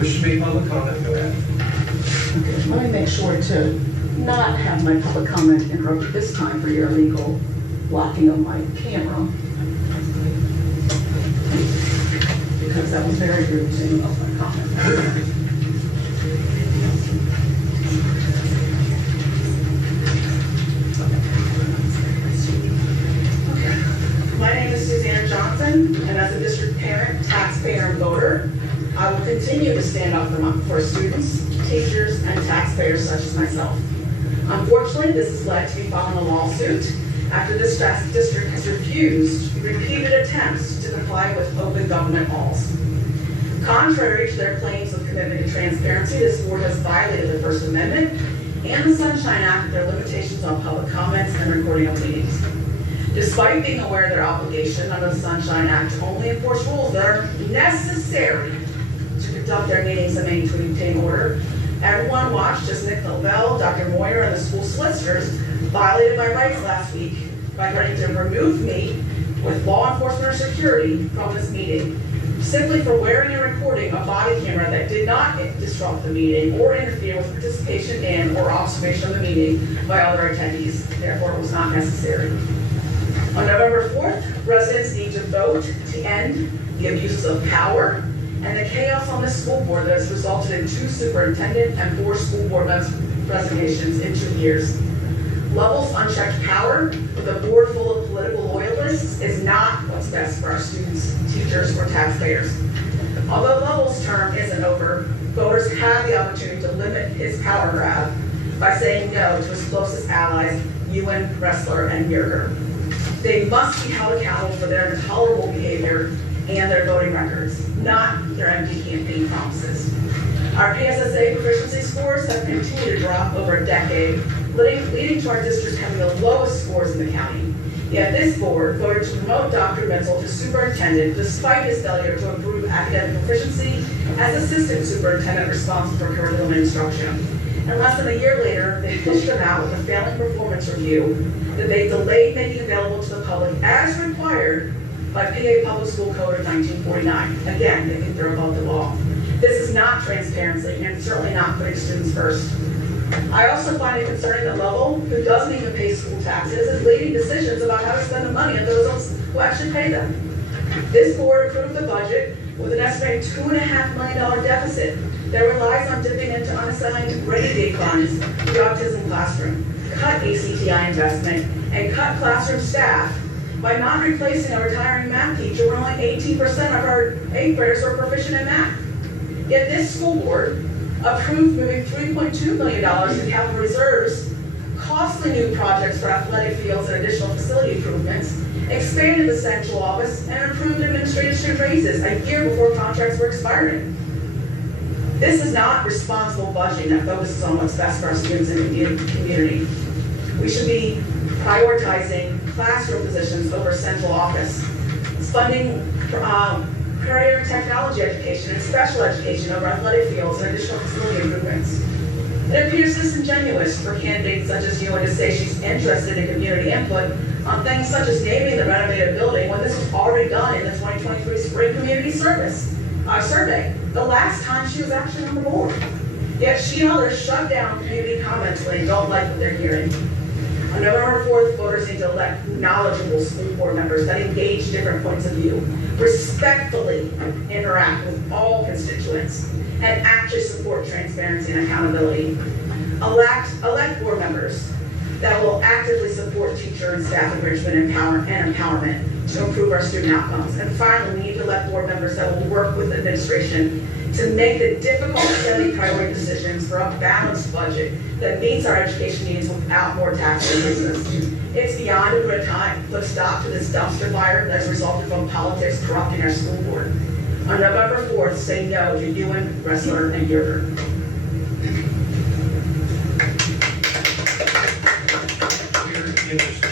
wish to make public comment, go ahead. Okay, let me make sure to not have my public comment interrupted this time for your illegal blocking of my camera. Because that was very rude to interrupt my comment. My name is Susanne Johnson, and as a district parent, taxpayer, and voter, I will continue to stand up for students, teachers, and taxpayers such as myself. Unfortunately, this has led to me filing a lawsuit after this district has refused repeated attempts to comply with open government laws. Contrary to their claims of commitment to transparency, this board has violated the First Amendment and the Sunshine Act with their limitations on public comments and recording of meetings. Despite being aware of their obligation under the Sunshine Act to only enforce rules that are necessary to conduct their meetings and maintain order, everyone watched as Nick Lavelle, Dr. Moyer, and the school solicitors violated my rights last week by threatening to remove me with law enforcement or security from this meeting, simply for wearing and recording a body camera that did not disrupt the meeting or interfere with participation in or observation of the meeting by other attendees. Therefore, it was not necessary. On November 4th, residents need to vote to end the abuses of power and the chaos on this school board that has resulted in 2 superintendent and 4 school board resignations in 2 years. Levels unchecked power with a board full of political loyalists is not what's best for our students, teachers, or taxpayers. Although Lovell's term isn't over, voters have the opportunity to limit his power grab by saying no to his closest allies, Ewan, Ressler, and Yerger. They must be held accountable for their intolerable behavior and their voting records, not their empty campaign promises. Our PSSA proficiency scores have continued to drop over a decade, leading to our district having the lowest scores in the county. Yet this board voted to promote Dr. Menzel to superintendent despite his failure to improve academic proficiency as assistant superintendent responsible for curriculum and instruction. And less than a year later, they pushed him out with a failing performance review that they delayed making available to the public as required by PA Public School Code of 1949. Again, they think they're above the law. This is not transparency and certainly not putting students first. I also find it concerning that Lovell, who doesn't even pay school taxes, is leading decisions about how to spend the money of those who actually pay them. This board approved the budget with an estimated $2.5 million deficit that relies on dipping into unassigned rainy day funds for the autism classroom, cut ACTI investment, and cut classroom staff by not replacing a retiring math teacher where only 18% of our 8th graders are proficient in math. Yet this school board approved moving $3.2 million in capital reserves, costly new projects for athletic fields and additional facility improvements, expanded the central office, and improved administrative raises a year before contracts were expiring. This is not responsible budgeting that focuses on what's best for our students and community. We should be prioritizing classroom positions over central office, funding career and technology education and special education over athletic fields and additional facility improvements. It appears disingenuous for candidates such as you to say she's interested in community input on things such as naming the renovated building when this was already done in the 2023 Spring Community Service survey, the last time she was actually on the board. Yet she and others shut down community comments when they don't like what they're hearing. On November 4th, voters need to elect knowledgeable school board members that engage different points of view, respectfully interact with all constituents, and actually support transparency and accountability. Elect board members that will actively support teacher and staff enrichment and empowerment to improve our student outcomes. And finally, we need to elect board members that will work with administration to make the difficult spending priority decisions for a balanced budget that meets our education needs without more tax increases. It's beyond a good time to put a stop to this dumpster fire that has resulted from politics corrupting our school board. On November 4th, say no to Ewan, Ressler, and Yerger. Your interest